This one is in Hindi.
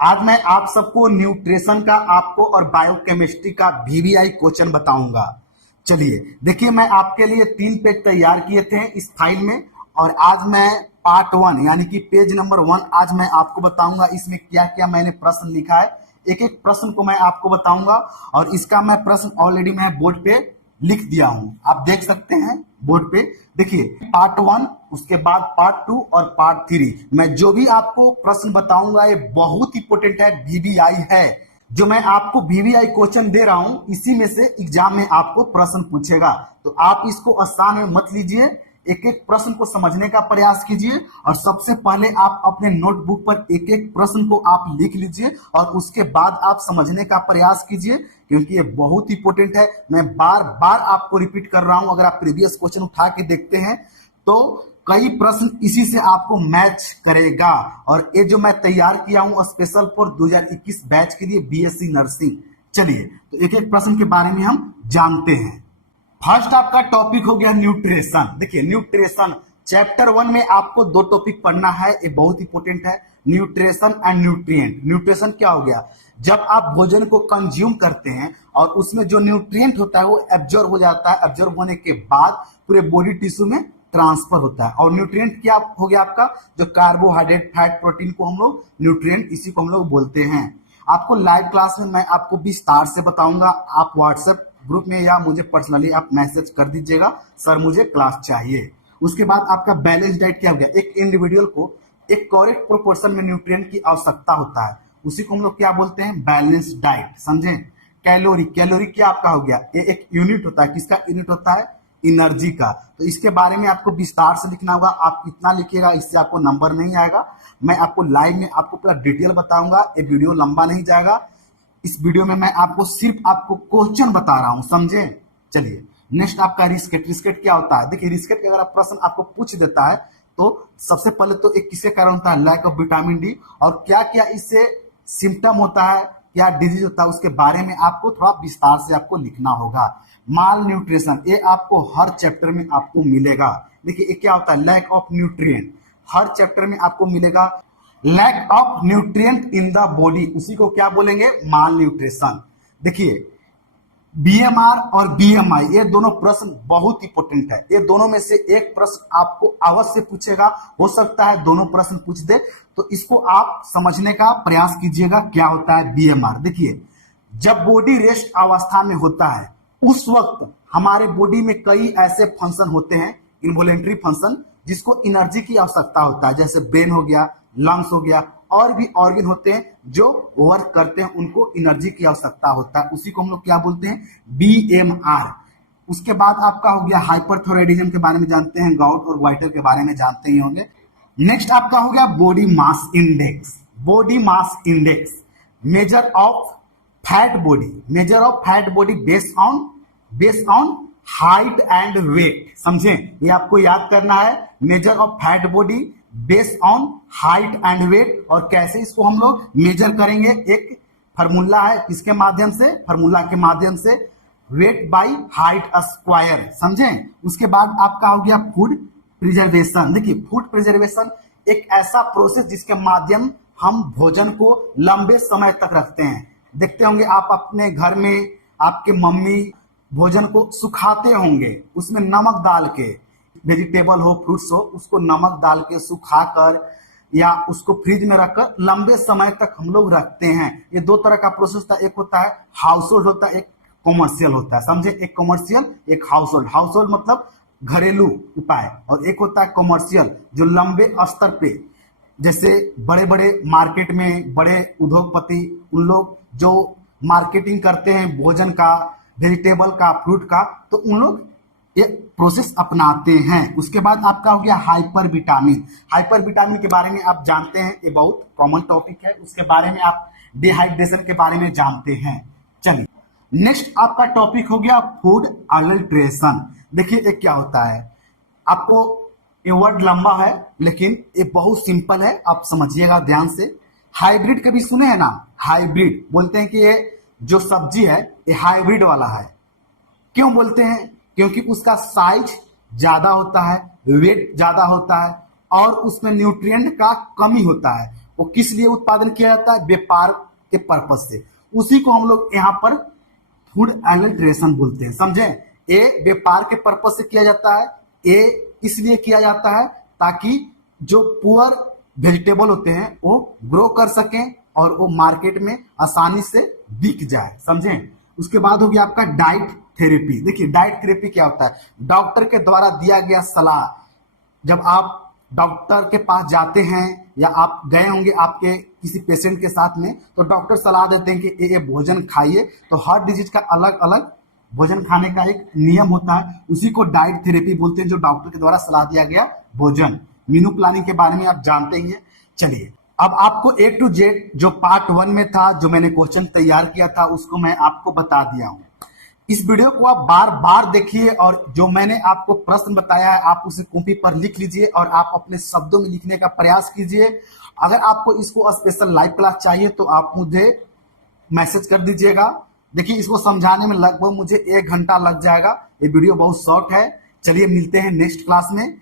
आज मैं आप सबको न्यूट्रिशन का आपको और बायोकेमिस्ट्री का वीवीआई क्वेश्चन बताऊंगा। चलिए देखिए, मैं आपके लिए 3 पेज तैयार किए थे इस फाइल में, और आज मैं पार्ट 1 यानी कि पेज नंबर 1 आज मैं आपको बताऊंगा इसमें क्या क्या मैंने प्रश्न लिखा है। एक एक प्रश्न को मैं आपको बताऊंगा, और इसका मैं प्रश्न ऑलरेडी मैं बोर्ड पे लिख दिया हूं, आप देख सकते हैं बोर्ड पे। देखिए पार्ट 1, उसके बाद पार्ट 2 और पार्ट 3। मैं जो भी आपको प्रश्न बताऊंगा ये बहुत इंपोर्टेंट है, वीवीआई है। जो मैं आपको वीवीआई क्वेश्चन दे रहा हूं इसी में से एग्जाम में आपको प्रश्न पूछेगा, तो आप इसको आसान में मत लीजिए, एक एक प्रश्न को समझने का प्रयास कीजिए। और सबसे पहले आप अपने नोटबुक पर एक एक प्रश्न को आप लिख लीजिए, और उसके बाद आप समझने का प्रयास कीजिए, क्योंकि ये बहुत इंपॉर्टेंट है। मैं बार बार आपको रिपीट कर रहा हूं, अगर आप प्रीवियस क्वेश्चन उठा के देखते हैं तो कई प्रश्न इसी से आपको मैच करेगा। और ये जो मैं तैयार किया हूं स्पेशल फॉर 2021 बैच के लिए बीएससी नर्सिंग। चलिए तो एक एक प्रश्न के बारे में हम जानते हैं। फर्स्ट आपका टॉपिक हो गया न्यूट्रिशन। देखिए न्यूट्रिशन चैप्टर 1 में आपको 2 टॉपिक पढ़ना है, ये बहुत इंपॉर्टेंट है, न्यूट्रिशन एंड न्यूट्रिएंट। न्यूट्रिशन क्या हो गया? जब आप भोजन को कंज्यूम करते हैं और उसमें जो न्यूट्रिएंट होता है वो एब्जॉर्ब हो जाता है, एब्जॉर्ब होने के बाद पूरे बॉडी टिश्यू में ट्रांसफर होता है। और न्यूट्रिएंट क्या हो गया आपका? जो कार्बोहाइड्रेट, फैट, प्रोटीन को हम लोग न्यूट्रिएंट इसी को हम लोग बोलते हैं। आपको लाइव क्लास में मैं आपको विस्तार से बताऊंगा, आप व्हाट्सएप ग्रुप में या मुझे पर्सनली आप मैसेज कर दीजिएगा, सर मुझे क्लास चाहिए। उसके बाद आपका बैलेंस डाइट क्या हो गया? एक इंडिविजुअल को एक करेक्ट प्रोपोर्शन में न्यूट्रिएंट की आवश्यकता होता है, उसी को हम लोग क्या बोलते हैं? Balance diet. समझे? कैलोरी, कैलोरी क्या आपका हो गया? ये एक यूनिट होता है, किसका यूनिट होता है? एनर्जी का। तो इसके बारे में आपको विस्तार से लिखना होगा, आप कितना लिखिएगा इससे आपको नंबर नहीं आएगा। मैं आपको लाइव में आपको पूरा डिटेल बताऊंगा, ये वीडियो लंबा नहीं जाएगा। इस वीडियो में मैं आपको सिर्फ आपको क्वेश्चन बता रहा हूं, समझे? चलिए नेक्स्ट आपका रिस्केट। रिस्केट क्या होता है? देखिए रिस्केट अगर आप प्रश्न आपको पूछ देता है तो सबसे पहले तो एक किसके कारण होता है? Lack of vitamin D. और क्या क्या इससे सिम्टम होता है, क्या डिजीज होता है, उसके बारे में आपको थोड़ा विस्तार से आपको लिखना होगा। माल न्यूट्रिशन, ये आपको हर चैप्टर में आपको मिलेगा। देखिए ये क्या होता है? लैक ऑफ न्यूट्रिएंट, हर चैप्टर में आपको मिलेगा। Lack of nutrient in the body, उसी को क्या बोलेंगे? Malnutrition. देखिए बीएमआर और बीएमआई, ये दोनों प्रश्न बहुत इंपॉर्टेंट है, ये दोनों में से एक प्रश्न आपको अवश्य पूछेगा, हो सकता है दोनों प्रश्न पूछ दे, तो इसको आप समझने का प्रयास कीजिएगा क्या होता है बीएमआर। देखिए जब बॉडी रेस्ट अवस्था में होता है उस वक्त हमारे बॉडी में कई ऐसे फंक्शन होते हैं, इनवॉलेंट्री फंक्शन, जिसको एनर्जी की आवश्यकता होता है, जैसे ब्रेन हो गया, लंग्स हो गया, और भी ऑर्गन होते हैं जो वर्क करते हैं, उनको एनर्जी की आवश्यकता होता है, उसी को हम लोग क्या बोलते हैं? बीएमआर। उसके बाद आपका हो गया हाइपरथायराइडिज्म के बारे में जानते हैं, गाउट और ग्वाइटर के बारे में जानते ही होंगे। नेक्स्ट आपका हो गया body mass index. Body mass index measure of fat body, measure of fat body based on height and weight. समझे? ये आपको याद करना है, measure of fat body based on height and weight. और कैसे इसको हम लोग मेजर करेंगे? एक फार्मूला है, इसके माध्यम से, फार्मूला के माध्यम से, वेट बाय हाइट स्क्वायर। समझे? उसके बाद आपका हो गया फूड प्रिजर्वेशन। देखिए फूड प्रिजर्वेशन एक ऐसा प्रोसेस जिसके माध्यम हम भोजन को लंबे समय तक रखते हैं। देखते होंगे आप अपने घर में, आपके मम्मी भोजन को सुखाते होंगे, उसमें नमक डाल के, वेजिटेबल हो, फ्रूट्स हो, उसको नमक डाल के सुखा कर या उसको फ्रिज में रखकर लंबे समय तक हम लोग रखते हैं। ये 2 तरह का प्रोसेस होता है, एक होता है हाउस होल्ड होता है, एक कॉमर्शियल होता है। समझे? एक कॉमर्शियल, एक हाउस होल्ड। हाउस होल्ड मतलब घरेलू उपाय, और एक होता है कॉमर्शियल जो लंबे स्तर पे, जैसे बड़े बड़े मार्केट में बड़े उद्योगपति, उन लोग जो मार्केटिंग करते हैं भोजन का, वेजिटेबल का, फ्रूट का, तो उन लोग ये प्रोसेस अपनाते हैं। उसके बाद आपका हो गया हाइपर विटामिन। हाइपर विटामिन के बारे में आप जानते हैं, ये बहुत कॉमन टॉपिक है, उसके बारे में आप डिहाइड्रेशन के बारे में जानते हैं। चलिए नेक्स्ट आपका टॉपिक हो गया फूड अडल्ट्रेशन। देखिए ये क्या होता है? आपको ये वर्ड लंबा है लेकिन ये बहुत सिंपल है, आप समझिएगा ध्यान से। हाइब्रिड कभी सुने हैं ना? हाइब्रिड बोलते हैं कि ये जो सब्जी है ये हाइब्रिड वाला है। क्यों बोलते हैं? क्योंकि उसका साइज ज्यादा होता है, वेट ज्यादा होता है, और उसमें न्यूट्रिएंट का कमी होता है। वो किस लिए उत्पादन किया जाता है? व्यापार के पर्पज से। उसी को हम लोग यहाँ पर फूड एडल्ट्रेशन बोलते हैं, समझे? ए व्यापार के पर्पज से किया जाता है, ए इसलिए किया जाता है ताकि जो पुअर वेजिटेबल होते हैं वो ग्रो कर सकें और वो मार्केट में आसानी से बिक जाए, समझे? उसके बाद हो गया आपका डाइट थेरेपी। देखिए डाइट थेरेपी क्या होता है? डॉक्टर के द्वारा दिया गया सलाह। जब आप डॉक्टर के पास जाते हैं या आप गए होंगे आपके किसी पेशेंट के साथ में, तो डॉक्टर सलाह देते हैं कि ये भोजन खाइए। तो हर डिजीज का अलग अलग भोजन खाने का एक नियम होता है, उसी को डाइट थेरेपी बोलते हैं, जो डॉक्टर के द्वारा सलाह दिया गया भोजन। मीनू प्लानिंग के बारे में आप जानते ही हैं। चलिए अब आपको A to Z जो पार्ट 1 में था, जो मैंने क्वेश्चन तैयार किया था, उसको मैं आपको बता दिया हूं। इस वीडियो को आप बार बार देखिए और जो मैंने आपको प्रश्न बताया है आप उसे कॉपी पर लिख लीजिए और आप अपने शब्दों में लिखने का प्रयास कीजिए। अगर आपको इसको स्पेशल लाइव क्लास चाहिए तो आप मुझे मैसेज कर दीजिएगा। देखिए इसको समझाने में लगभग मुझे 1 घंटा लग जाएगा, ये वीडियो बहुत शॉर्ट है। चलिए मिलते हैं नेक्स्ट क्लास में।